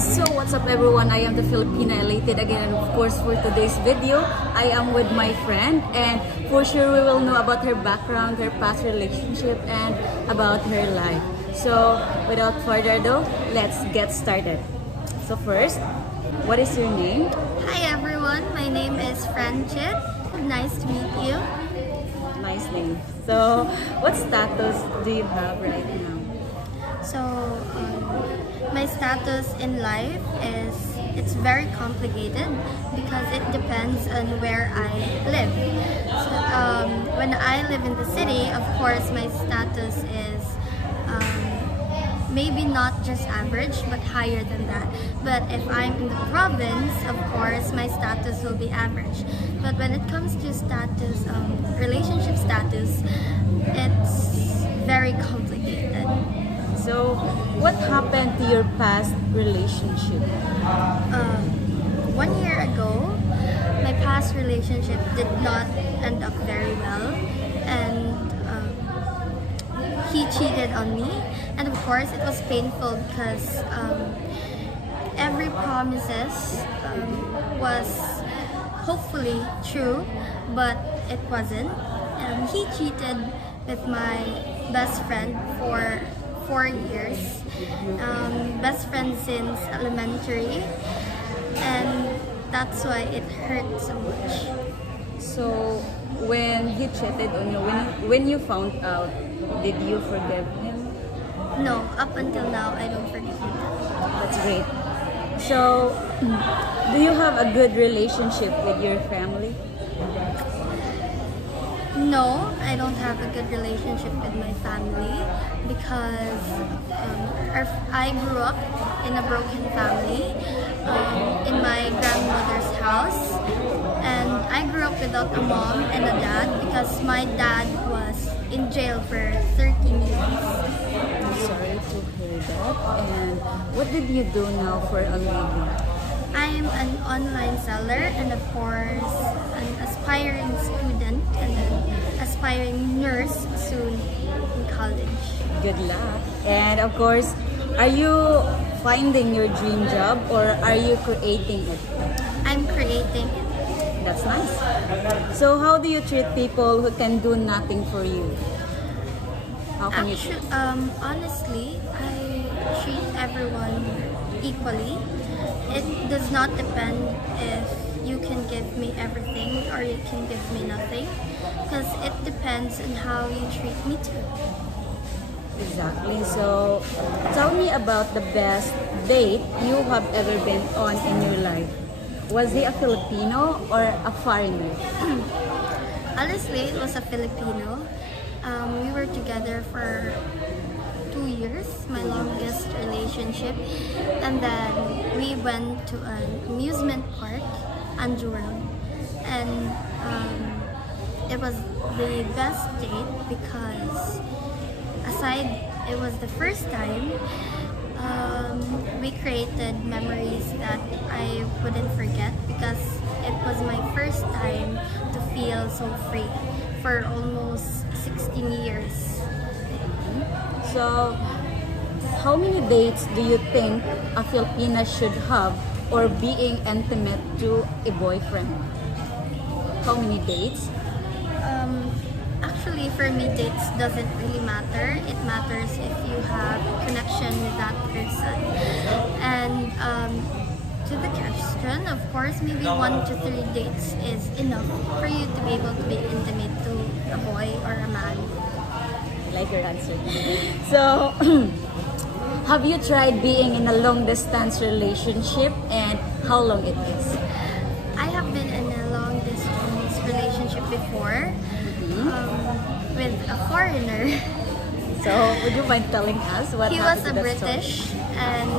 So what's up everyone, I am the Filipina Elated again, and of course for today's video, I am with my friend, and for sure we will know about her background, her past relationship, and about her life. So without further ado, let's get started. So first, what is your name? Hi everyone, my name is Franchit. Nice to meet you. Nice name. So what status do you have right now? So my status in life is, it's very complicated because it depends on where I live. So, when I live in the city, of course my status is maybe not just average but higher than that. But if I'm in the province, of course my status will be average. But when it comes to status, relationship status, it's very complicated. So what happened to your past relationship? 1 year ago, my past relationship did not end up very well, and he cheated on me, and of course it was painful because every promises was hopefully true, but it wasn't. He cheated with my best friend for 4 years, best friend since elementary, and that's why it hurt so much. So when he cheated on you, when you found out, did you forgive him? No, up until now I don't forgive him. That's great. So do you have a good relationship with your family? No, I don't have a good relationship with my family because I grew up in a broken family, in my grandmother's house, and I grew up without a mom and a dad because my dad was in jail for 13 years. I'm sorry to hear that. And what did you do now for a living? I'm an online seller and of course an aspiring student and an aspiring nurse soon in college. Good luck. And of course, are you finding your dream job or are you creating it? I'm creating it. That's nice. So how do you treat people who can do nothing for you? How can you treat? Honestly, I treat everyone equally. It does not depend if you can give me everything or you can give me nothing, because it depends on how you treat me too. Exactly. So tell me about the best date you have ever been on in your life. Was he a Filipino or a foreigner? Honestly, it was a Filipino. We were together for 2 years, my longest relationship, and then we went to an amusement park, Anjuran, and it was the best date because aside it was the first time, we created memories that I wouldn't forget because it was my first time to feel so free for almost 16 years. So, how many dates do you think a Filipina should have or being intimate to a boyfriend? How many dates? Actually, for me, dates doesn't really matter. It matters if you have connection with that person. And to the question, of course, maybe 1 to 3 dates is enough for you to be able to be intimate to a boy or a man. I like your answer. So, have you tried being in a long distance relationship and how long it is? I have been in a long distance relationship before with a foreigner. So, would you mind telling us what He was happened a to that British story? and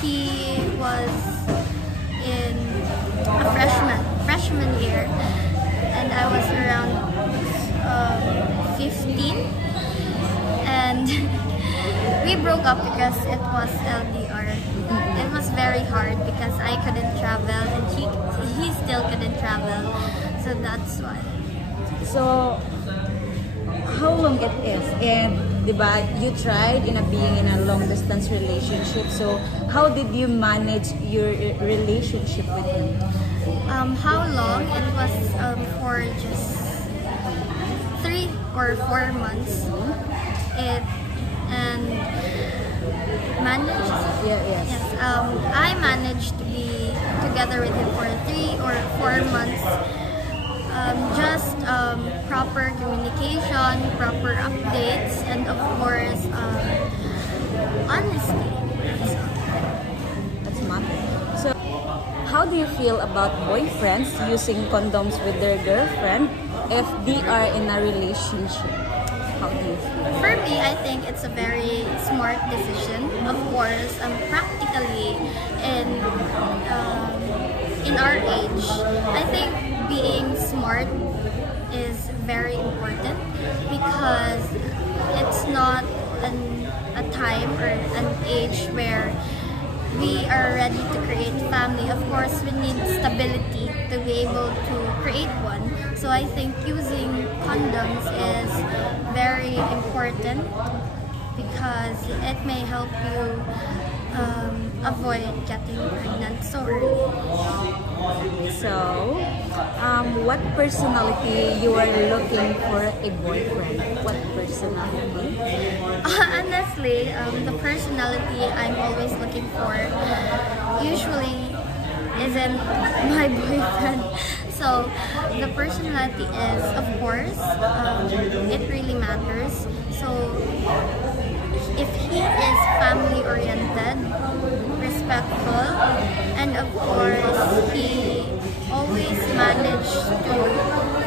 he was in a freshman year, and I was around 15, and we broke up because it was LDR. It was very hard because I couldn't travel and he still couldn't travel, so that's why. So, how long it is? And diba, you tried being in a long distance relationship. So how did you manage your relationship with him? How long? It was for just 3 or 4 months. It and managed. Yeah, yes. Yes. I managed to be together with him for 3 or 4 months. Just proper communication, proper updates, and of course, honesty. That's matter. So how do you feel about boyfriends using condoms with their girlfriend if they are in a relationship? How do you feel? For me, I think it's a very smart decision. Of course, practically in our age, I think being smart is very important because it's not a time or an age where we are ready to create family. Of course, we need stability to be able to create one. So I think using condoms is very important because it may help you avoid getting pregnant so early. So, what personality you are looking for a boyfriend? What personality? Honestly, the personality I'm always looking for usually isn't my boyfriend. So the personality is, of course, it really matters. So if he is family oriented, respectful, and of course he always managed to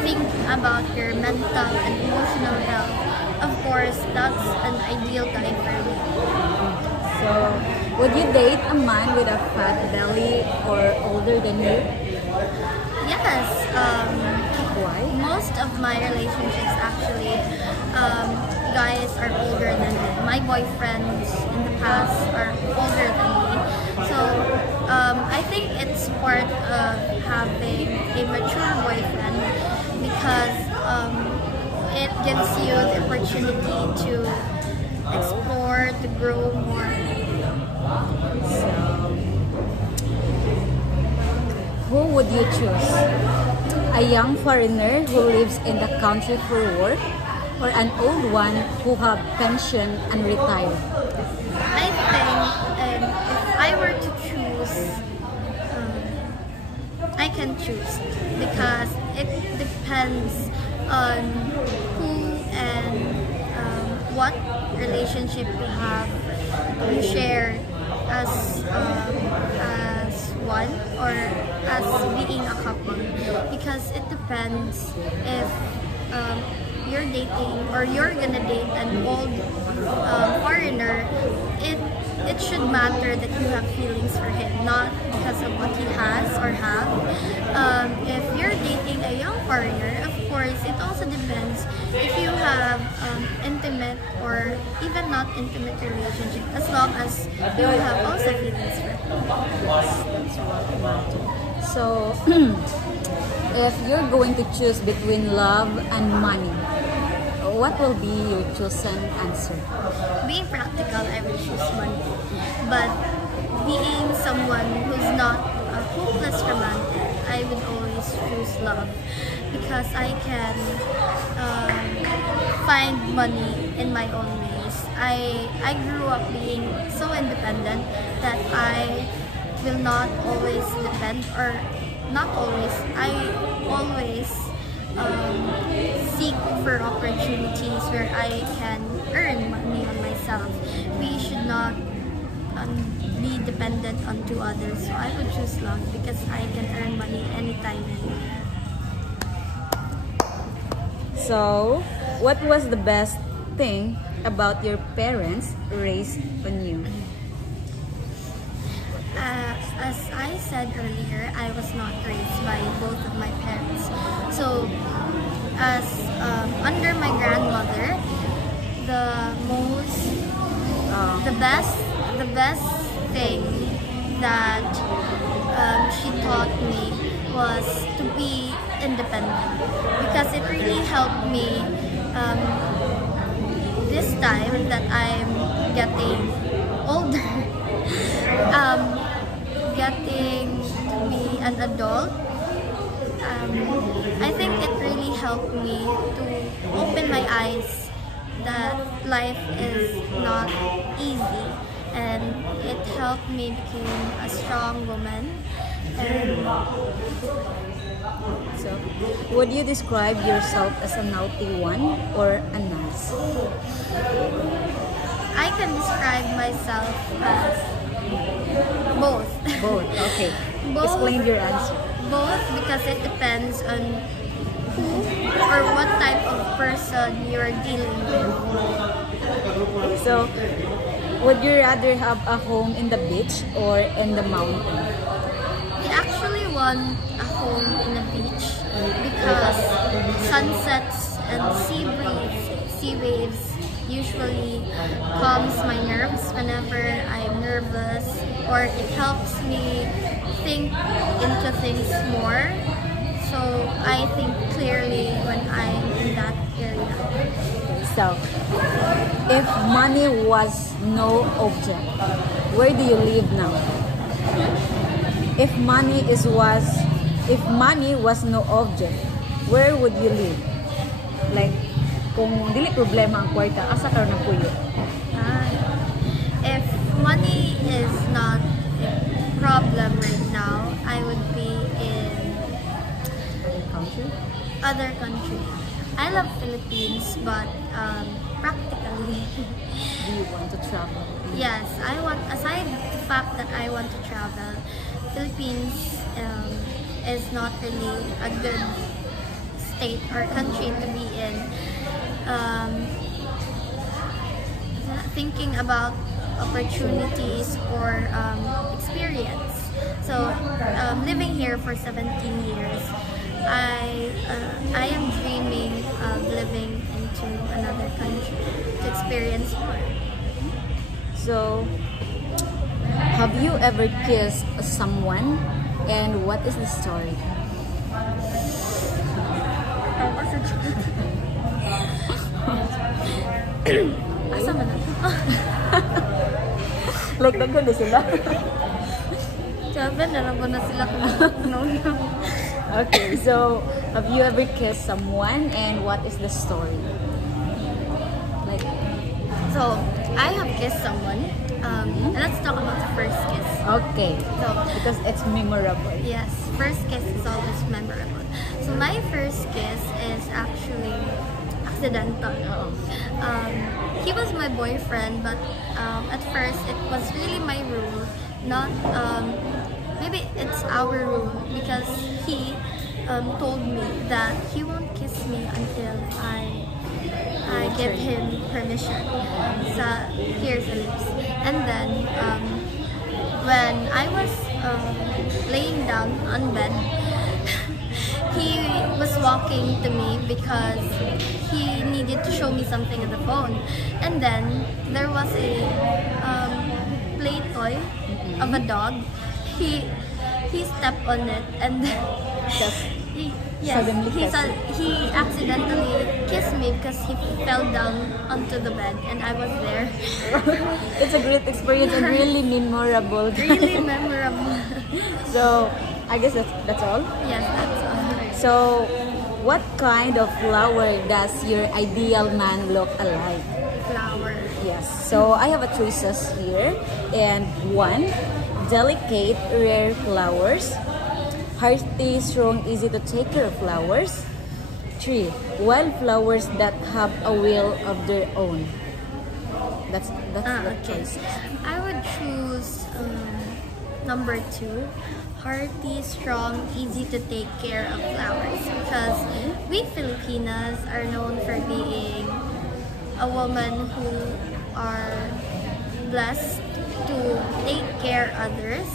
think about your mental and emotional health, of course that's an ideal guy for me. So, would you date a man with a fat belly or older than you? Yes, Why? most of my relationships actually, guys are older than me. My boyfriends in the past are older than me. So I think it's part of having a mature boyfriend because it gives you the opportunity to explore, to grow more. So, who would you choose? A young foreigner who lives in the country for work, or an old one who have pension and retired? I think if I were to choose, I can choose because it depends on who and what relationship you have, you share as one or as being a couple, because it depends if you're dating or you're gonna date an old foreigner. It should matter that you have feelings for him, not because of what he has or have. If you're dating a young foreigner, of course, it also depends if you have intimate or even not intimate relationship, as long as you have also feelings for him. That's what matters. So, if you're going to choose between love and money, what will be your chosen answer? Being practical, I will choose money. But being someone who's not a hopeless romantic, I would always choose love because I can find money in my own ways. I grew up being so independent that I will not always depend, or not always, I always seek for opportunities where I can earn money on myself. We should not be dependent on two others. So I would choose love because I can earn money anytime, anywhere. So, what was the best thing about your parents raised on you? As I said earlier, I was not raised by both of my parents. So, as under my grandmother, the best thing that she taught me was to be independent, because it really helped me this time that I'm getting older, getting to be an adult, I think it really helped me to open my eyes that life is not easy, and it helped me become a strong woman. And So, would you describe yourself as a naughty one or a nice? I can describe myself as both. Both. Okay. Both. Explain your answer. Both, because it depends on who or what type of person you're dealing with. So, would you rather have a home in the beach or in the mountain? We actually want a home in a beach because sunsets and sea waves usually calms my nerves whenever I'm nervous, or it helps me think into things more. So I think clearly when I'm in that area. So, if money was no object, where do you live now? If money was no object, where would you live? Like, kung dili problema ang kwarta, asa ka na puyo? If money is not a problem right now, I would be in Country? other country. I love Philippines, but practically, Do you want to travel? yes, I want. Aside the fact that I want to travel, Philippines is not really a good state or country to be in. Thinking about opportunities or experience. So living here for 17 years, I am dreaming of living into another country to experience more. So, have you ever kissed someone, and what is the story? Asa man na to? Like, nagkano na sila? Sabi na lang ko na sila kung Okay, so, have you ever kissed someone, and what is the story? Like, So, I have kissed someone. Let's talk about the first kiss. okay, So, because it's memorable. yes, first kiss is always memorable. So, my first kiss is actually accidental. He was my boyfriend, but at first it was really my rule, not maybe it's our rule, because he told me that he won't kiss me until I give him permission. So here's the lips. And then when I was laying down on bed, he was walking to me because he needed to show me something on the phone. And then there was a play toy of a dog. He stepped on it, and then Suddenly he kissed he accidentally kissed me because he fell down onto the bed and I was there. It's a great experience and really memorable. Really memorable. So, I guess that's all. Yes, that's all. So, what kind of flower does your ideal man look alike? Flower. Yes. So, I have a choices here. And 1, delicate, rare flowers. Hearty, strong, easy to take care of flowers. 3, wild flowers that have a will of their own. That's the Okay. choices. I would choose number 2. Hearty, strong, easy to take care of flowers, because we Filipinas are known for being a woman who are blessed to take care others,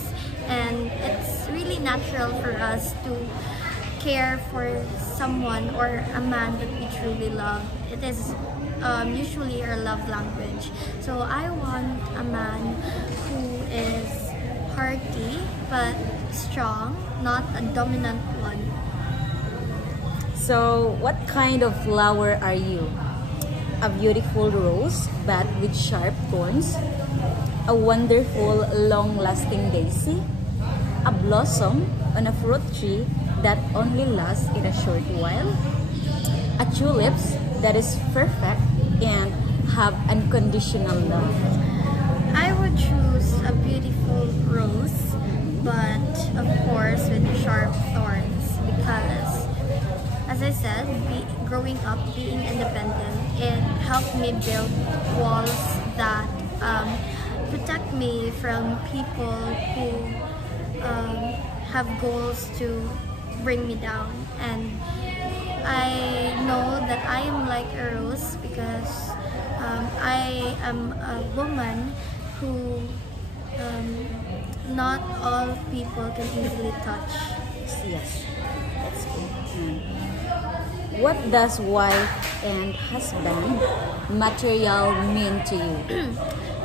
and it's really natural for us to care for someone or a man that we truly love. It is usually our love language. So I want a man who is hearty but strong, not a dominant one. So, what kind of flower are you? a beautiful rose but with sharp thorns, a wonderful long-lasting daisy, a blossom on a fruit tree that only lasts in a short while, a tulips that is perfect and have unconditional love. I would choose a beautiful rose, but of course with sharp thorns, because as I said, growing up being independent, it helped me build walls that protect me from people who have goals to bring me down. And I know that I am like a rose because I am a woman who not all people can easily touch. Yes, that's good. What does wife and husband material mean to you?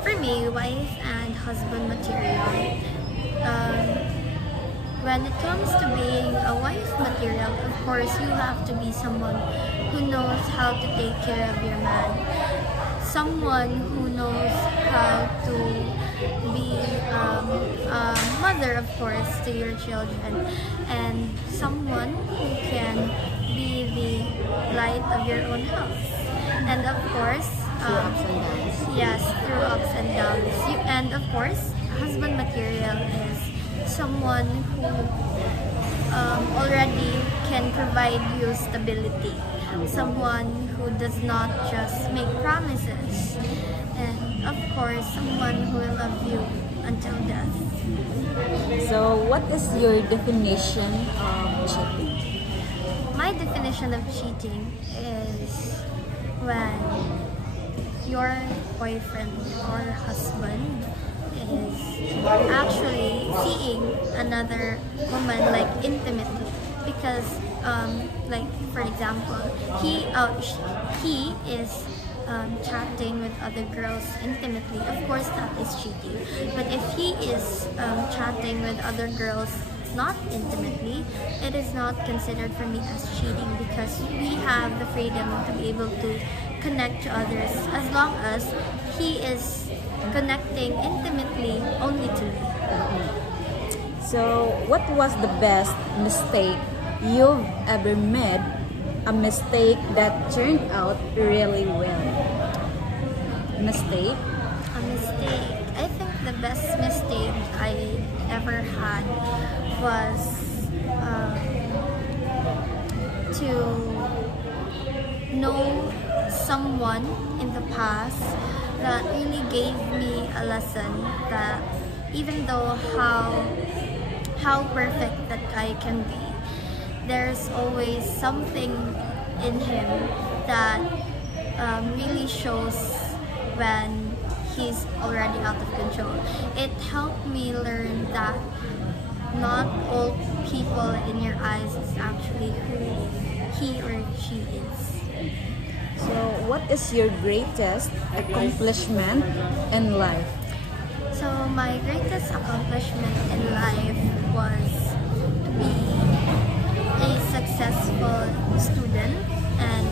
For me, wife and husband material, um, when it comes to being a wife material, of course you have to be someone who knows how to take care of your man, someone who knows how to be a mother, of course, to your children, and someone who can be the light of your own house. And of course, Through ups and downs. yes, through ups and downs. And of course, husband material is someone who already can provide you stability. Someone who does not just make promises. And of course, someone who will love you until death. So, what is your definition of cheating? My definition of cheating is when your boyfriend or husband is actually seeing another woman like intimately, because like for example, he is chatting with other girls intimately. Of course that is cheating. But if he is chatting with other girls not intimately, it is not considered for me as cheating, because we have the freedom to be able to connect to others as long as he is connecting intimately only to me. So, what was the best mistake you've ever made? A mistake that turned out really well. Mistake? A mistake. I think the best mistake I ever had was to know someone in the past that really gave me a lesson that even though how perfect that guy can be, there's always something in him that really shows when he's already out of control. It helped me learn that not all people in your eyes is actually who he or she is. So, what is your greatest accomplishment in life? So my greatest accomplishment in life was to be a successful student, and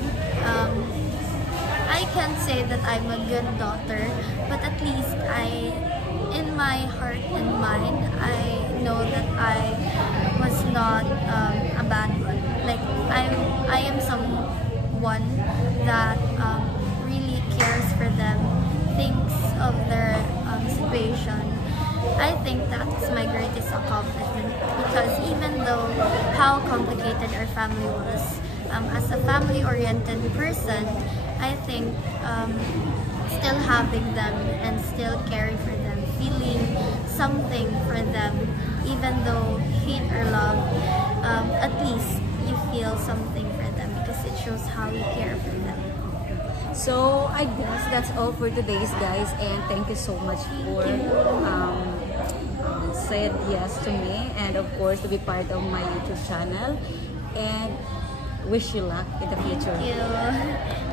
I can't say that I'm a good daughter, but at least in my heart and mind, I know that I was not a bad one. Like I am someone that really cares for them, thinks of their situation. I think that's my greatest accomplishment, because even though how complicated our family was, as a family-oriented person, I think still having them and still caring for them, feeling something for them, even though hate or love, at least you feel something for them because it shows how you care for them. So, I guess that's all for today's guys, and thank you so much for said yes to me, and of course to be part of my YouTube channel, and wish you luck in the future. Thank you.